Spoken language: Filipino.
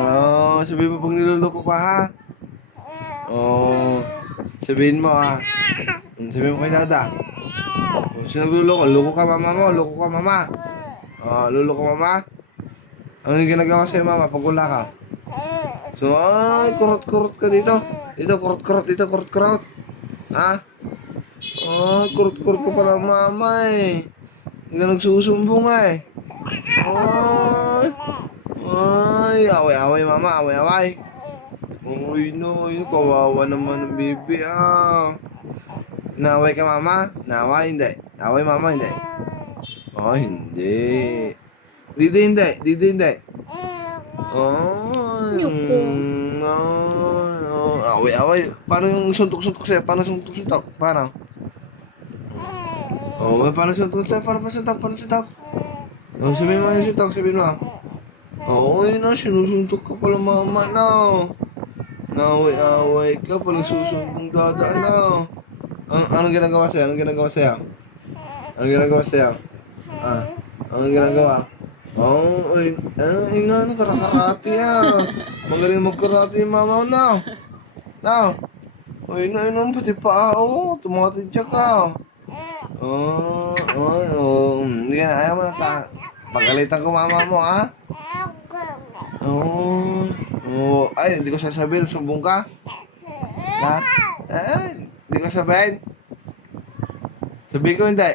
Oh, sabihin mo pag niloloko ka ha. Oh, sabihin mo ha. Sabihin mo kay dada. Oh, sino nagluloko? Loko ka mama mo, loko ka mama. Oh, luloko mama. Ano yung ginagawa sa'yo mama pag wala ka? So, ay, kurot-kurot ka dito. Dito, kurot-kurot, dito, kurot-kurot. Ha? Oh, kurot-kurot ka pala mama eh. Hindi ka nagsusumbong eh. Ay, ay, away-away mama, away-away. Uy, no, yun, kawawa naman ng bibi ah. Naway ka mama? Naway, hindi. Naway mama, hindi. Oh, hindi. Dito, hindi. Dito, hindi. Oh, Nyuko. away-away. Paano yung suntok-suntok sa'yo? Paano suntok-suntok? Paano? Oh, paano suntok sa'yo? Paano suntok? Paano suntok? Oh, sabihin mo yung suntok, sabihin mo. Oo, yun na, sinusuntok ka pala mama na. Naway-away ka, palang susumbong dada na. Anong ginagawa sa'yo? Anong ginagawa sa'yo? Anong ginagawa sa'yo? Ah, anong ginagawa? Oh, ay, ina, nagkarakarate ah. Magaling magkarate yung mama na. Now, ay, pati pa ako. Tumatidya ka. Hindi ka na, ayaw mo na pagalitan ko mama mo, ha? Ay, hindi ko sasabihin, sumbong ka? Ha? Ay, hindi ko sabihin. Sabihin ko hindi.